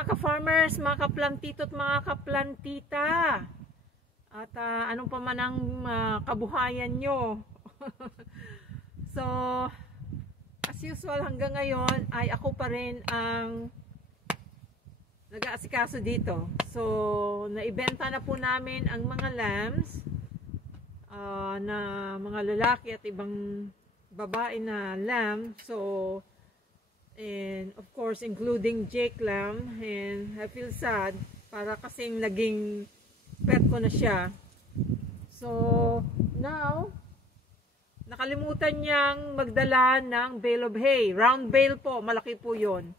mga ka-farmers, mga ka-plantito at mga ka-plantita. At anong pa man ang kabuhayan nyo. So, as usual hanggang ngayon ay ako pa rin ang nag-aasikaso dito. So, naibenta na po namin ang mga lambs na mga lalaki at ibang babae na lamb. So, and of course including Jake lamb, and I feel sad para kasing naging pet ko na siya. So, now, nakalimutan niyang magdala ng bale of hay. Round bale po, malaki po yon.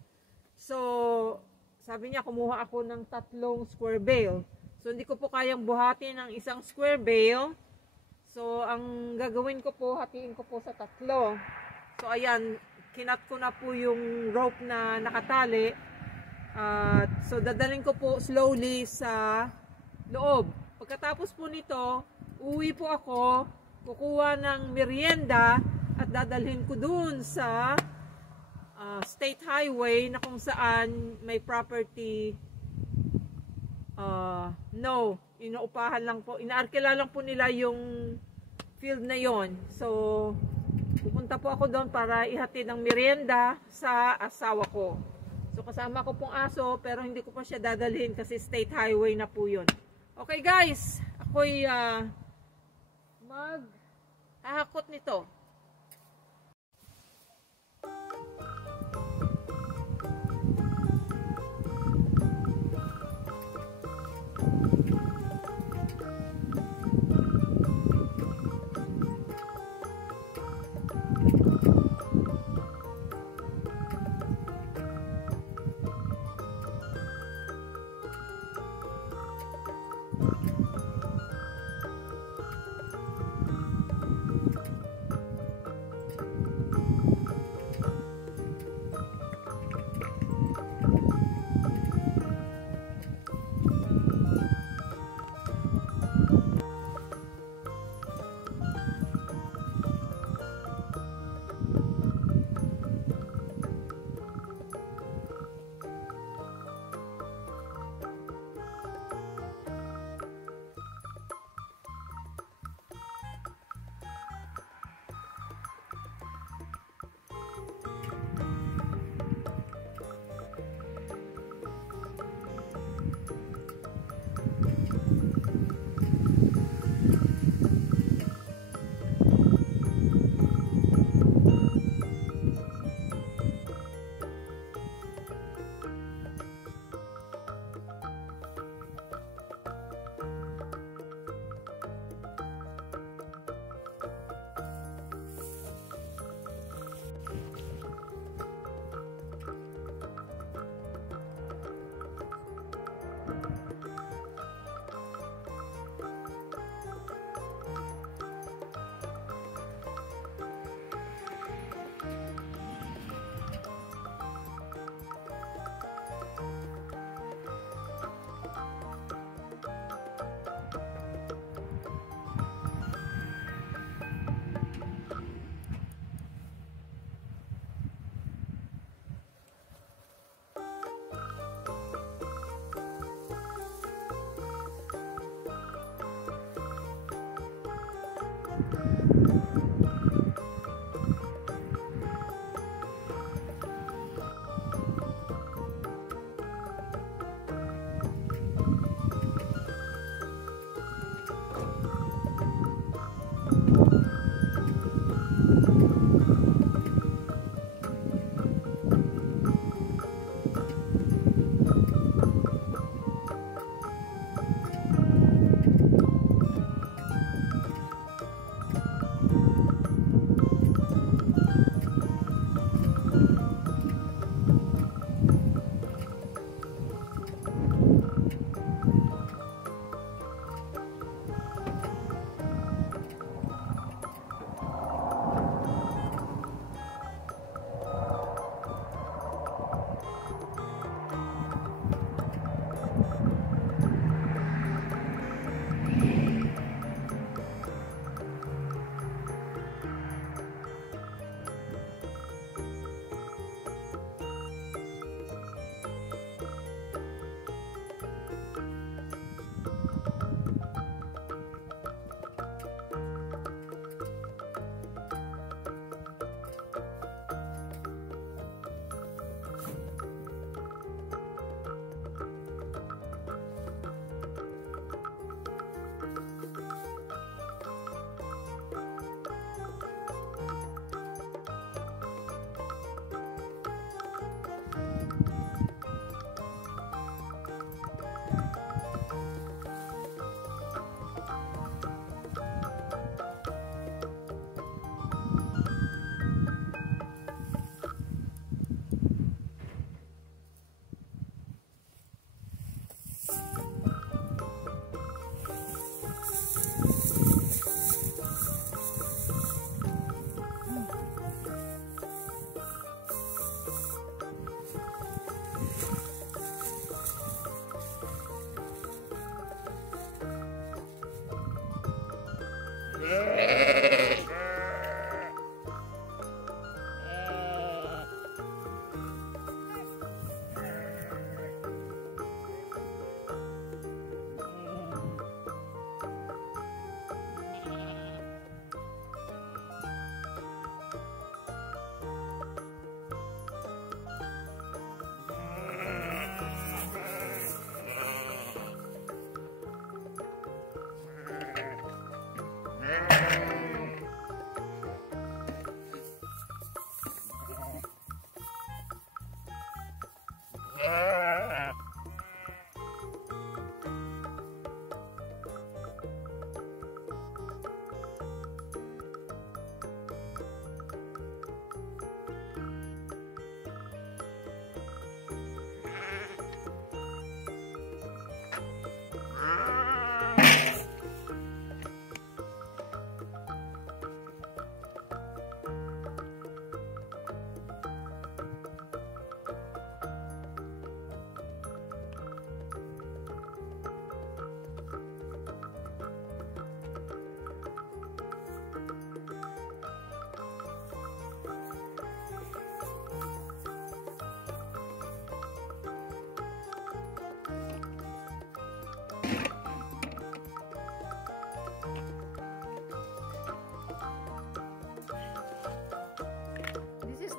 So, sabi niya, kumuha ako ng 3 square bale. So, hindi ko po kayang buhatin ng isang square bale. So, ang gagawin ko po, hatiin ko po sa 3. So, ayan, kinat ko na po yung rope na nakatali. So, dadalhin ko po slowly sa loob. Pagkatapos po nito, uwi po ako, kukuha ng merienda at dadalhin ko dun sa state highway na kung saan may property. No, inuupahan lang po, inaarkila lang po nila yung field na yon. So, pupunta po ako doon para ihatid ng merienda sa asawa ko. So, kasama ko pong aso, pero hindi ko pa siya dadalhin kasi state highway na po yun. Okay guys, ako'y maghahakot nito.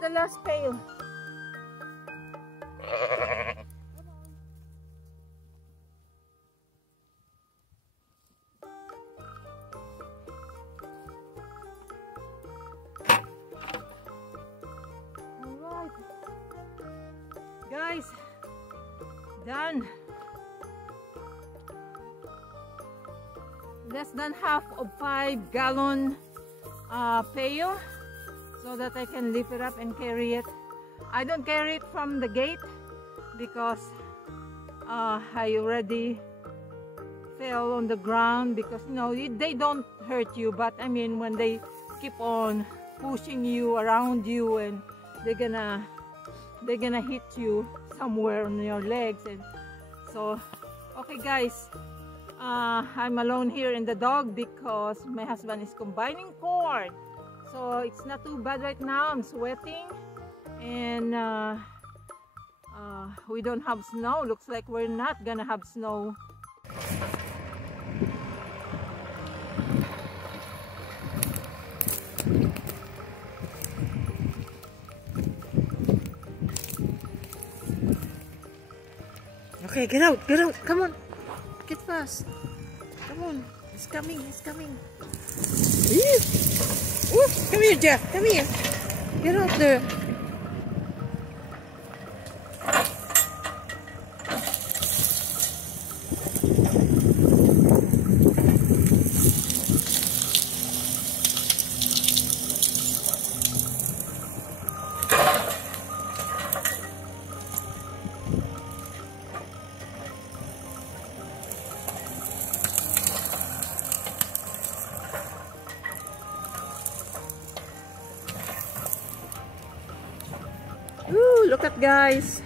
The last pail. Alright. Guys, done. Less than half of 5-gallon pail. So that I can lift it up and carry it. I don't carry it from the gate because I already fell on the ground, because they don't hurt you, but I mean when they keep on pushing you around you, and they're gonna hit you somewhere on your legs. And so okay guys, I'm alone here in the dog because my husband is combining cord. So it's not too bad right now. I'm sweating, and we don't have snow. Looks like we're not gonna have snow. Okay, get out, come on, get fast, come on, it's coming. Ooh, come here, Jeff. Come here. Get out there. Ooh, look at guys.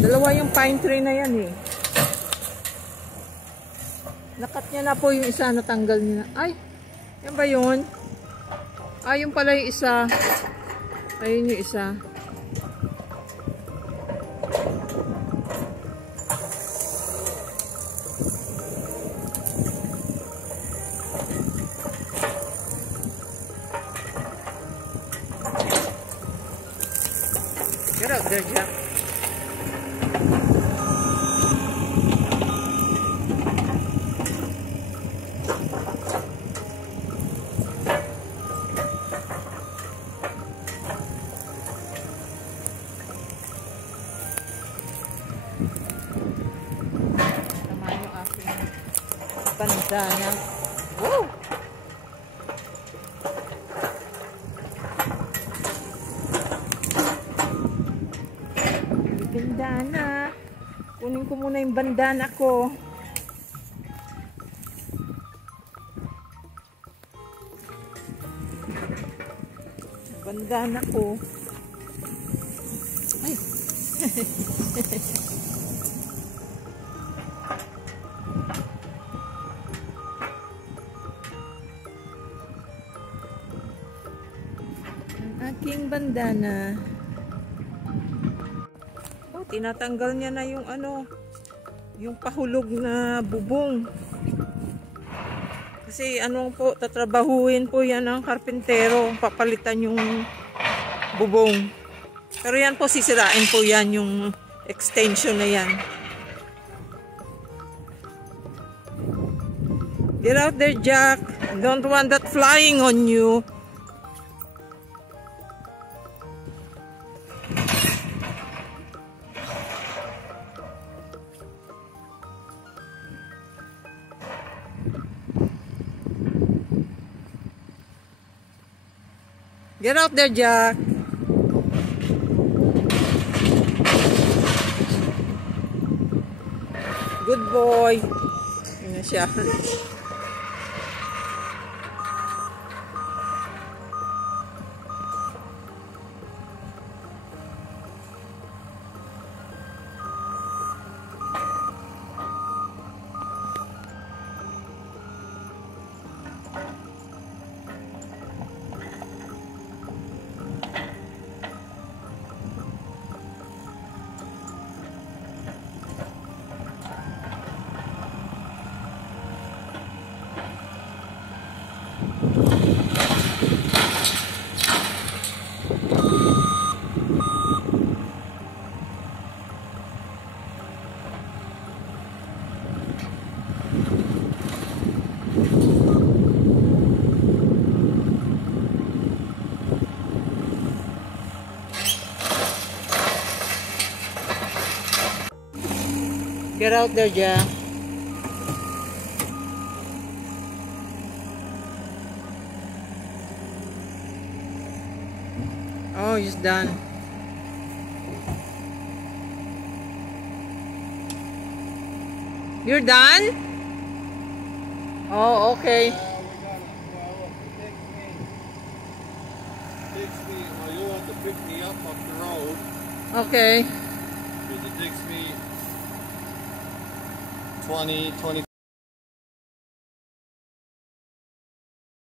Dalawa yung pine tree na yan eh. Nakat niya na po yung isa, natanggal niya na. Ay, yan ba yun? Ay, yung pala yung isa. Ayun yung isa. Get out there, Jack. Naman yung aking bandana. Woo! Bandana. Kunin ko muna yung bandana ko. Bandana ko. Ay. Ang aking bandana. Tinatanggal niya na yung yung pahulog na bubong. Kasi po, tatrabahuin po yan ng karpintero, papalitan yung bubong. Pero yan po, sisirain po yan yung extension na yan. Get out there, Jack. Don't want that flying on you. Get out there, Jack. Good boy. Yun na siya. Get out there, Jack. Oh, he's done. You're done? Oh, okay. You'll have to pick me up off the road. Okay. Because it takes me 20